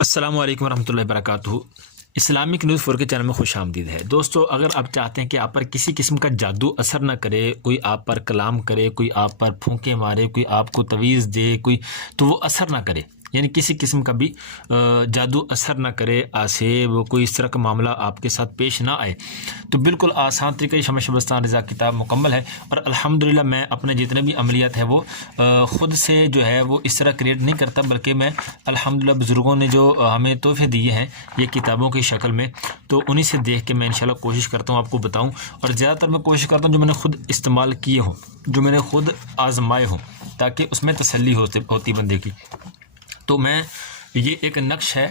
السلام علیکم ورحمۃ اللہ وبرکاتہ۔ اسلامک نیوز 4 کے چینل میں خوش آمدید ہے۔ دوستو، اگر آپ چاہتے ہیں کہ آپ پر کسی قسم کا جادو اثر نہ کرے، کوئی آپ پر کلام کرے، کوئی آپ پر پھونکے مارے، کوئی آپ کو تویز دے، کوئی تو وہ اثر نہ کرے، یعنی کسی قسم کا بھی جادو اثر نہ کرے، آسیب کوئی اس طرح کا معاملہ آپ کے ساتھ پیش نہ آئے، تو بالکل آسان طریقہ شمع شبستان رضا کتاب مکمل ہے۔ اور الحمدللہ میں اپنے جتنے بھی عملیات ہیں وہ خود سے جو ہے وہ اس طرح کریٹ نہیں کرتا، بلکہ میں الحمدللہ بزرگوں نے جو ہمیں تحفے دیے ہیں یہ کتابوں کی شکل میں، تو انہی سے دیکھ کے میں انشاءاللہ کوشش کرتا ہوں آپ کو بتاؤں، اور زیادہ تر میں کوشش کرتا ہوں جو میں نے خود استعمال کیے ہوں، جو میں نے خود آزمائے ہوں، تاکہ اس میں تسلی ہوتی بندے کی۔ تو میں یہ ایک نقش ہے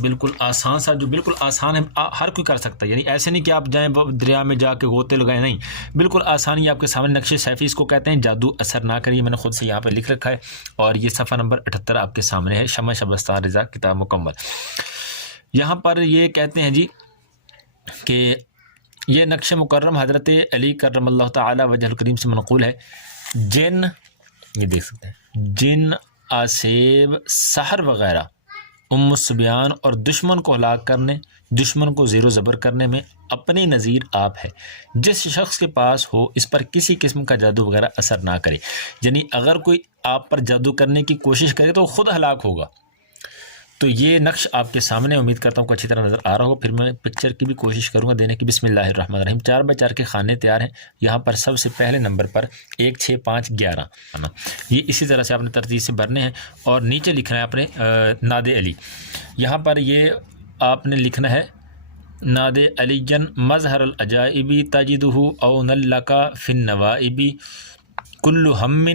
بالکل آسان سا، جو بالکل آسان ہے، ہر کوئی کر سکتا ہے، یعنی ایسے نہیں کہ آپ جائیں دریا میں جا کے غوطے لگائیں، نہیں، بالکل آسانی آپ کے سامنے۔ نقش سیفی اس کو کہتے ہیں، جادو اثر نہ کریے، میں نے خود سے یہاں پہ لکھ رکھا ہے، اور یہ صفحہ نمبر 78 آپ کے سامنے ہے، شمع شبستان رضا کتاب مکمل۔ یہاں پر یہ کہتے ہیں جی کہ یہ نقش مکرم حضرت علی کرم اللہ تعالی وجہ الکریم سے منقول ہے۔ جن، یہ دیکھ سکتے ہیں، جن، آسیب، سحر وغیرہ، الصبیان اور دشمن کو ہلاک کرنے، دشمن کو زیر و زبر کرنے میں اپنے نظیر آپ ہے۔ جس شخص کے پاس ہو اس پر کسی قسم کا جادو وغیرہ اثر نہ کرے، یعنی اگر کوئی آپ پر جادو کرنے کی کوشش کرے تو وہ خود ہلاک ہوگا۔ تو یہ نقش آپ کے سامنے، امید کرتا ہوں کہ اچھی طرح نظر آ رہا ہو۔ پھر میں پکچر کی بھی کوشش کروں گا دینے کی۔ بسم اللہ الرحمن الرحیم۔ 4x4 کے خانے تیار ہیں۔ یہاں پر سب سے پہلے نمبر پر 1 6 5 11، یہ اسی طرح سے آپ نے ترتیب سے بھرنے ہیں، اور نیچے لکھنا ہے اپنے ناد علی۔ یہاں پر یہ آپ نے لکھنا ہے ناد علی جن مظہر العجائبی تجدہ اون لکا فی النوائبی کل ہم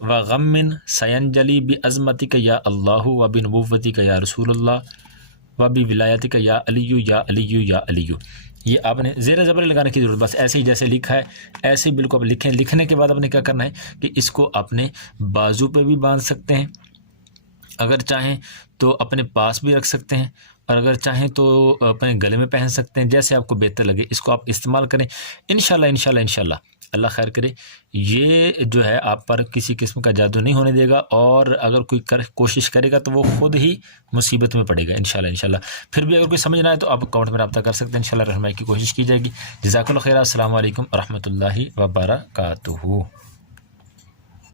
و غم سینجلی بعظمتک یا اللہ و بنبوتک یا رسول اللہ و بولایتک یا علی یا علی یا علی۔ یہ آپ نے زیر زبر لگانے کی ضرورت، بس ایسے ہی جیسے لکھا ہے ایسے ہی بالکل آپ لکھیں۔ لکھنے کے بعد آپ نے کیا کرنا ہے کہ اس کو اپنے بازو پہ بھی باندھ سکتے ہیں، اگر چاہیں تو اپنے پاس بھی رکھ سکتے ہیں، اور اگر چاہیں تو اپنے گلے میں پہن سکتے ہیں، جیسے آپ کو بہتر لگے اس کو آپ استعمال کریں۔ انشاءاللہ انشاءاللہ انشاءاللہ اللہ خیر کرے، یہ جو ہے آپ پر کسی قسم کا جادو نہیں ہونے دے گا، اور اگر کوئی کوشش کرے گا تو وہ خود ہی مصیبت میں پڑے گا انشاءاللہ انشاءاللہ۔ پھر بھی اگر کوئی سمجھ نہ آئے تو آپ کمنٹ میں رابطہ کر سکتے ہیں، انشاءاللہ رہنمائی کی کوشش کی جائے گی۔ جزاک اللہ خیر، السلام علیکم ورحمۃ اللہ وبرکاتہ۔